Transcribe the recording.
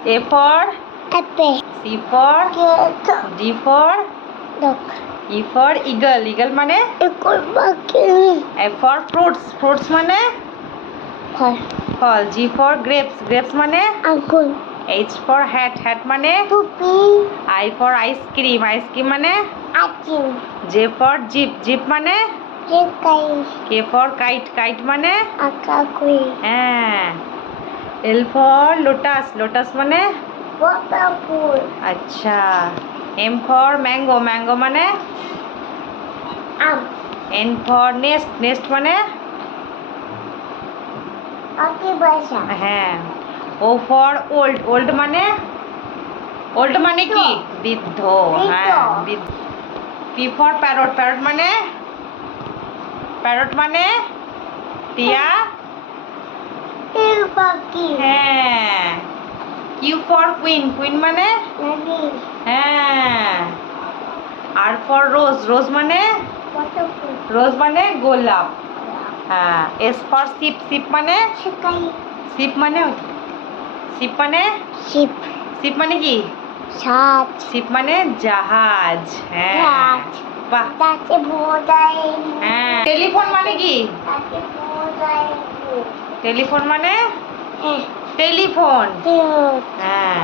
A for apple. C for Dog. D for Dog. E for eagle. Eagle মানে Eagle monkey. F for fruits. Fruits মানে Far. ফল. G for grapes. Grapes মানে Uncle. H for hat. Hat মানে Puppy. I for ice cream. Ice cream মানে Achoo. J for jeep. Jeep মানে Jekai. K for kite. Kite মানে Akakui. হ্যাঁ L for lotus. Lotus মানে Waterfall. আচ্ছা M for mango. Mango মানে N for nest. Nest মানে Akibasa. হ্যাঁ O for old. Old মানে ওল্ড মানে কি বৃদ্ধ হ্যাঁ P for parrot. Parrot মানে টিয়া Paki. হ্যাঁ Q for queen. Queen মানে Nani. হ্যাঁ R for rose. Rose মানে Waterfall. রোজ মানে গোলাপ হ্যাঁ S for ship. Ship মানে Chikai. শিপ মানে শিপ মানে Sheep. শিপ মানে কি Shark. শিপ মানে জাহাজ হ্যাঁ জাহাজ। বাহ That's a boy. হ্যাঁ টেলিফোন মানে কি That's a boy. টেলিফোন মানে Eh. Telephone Dude. হ্যাঁ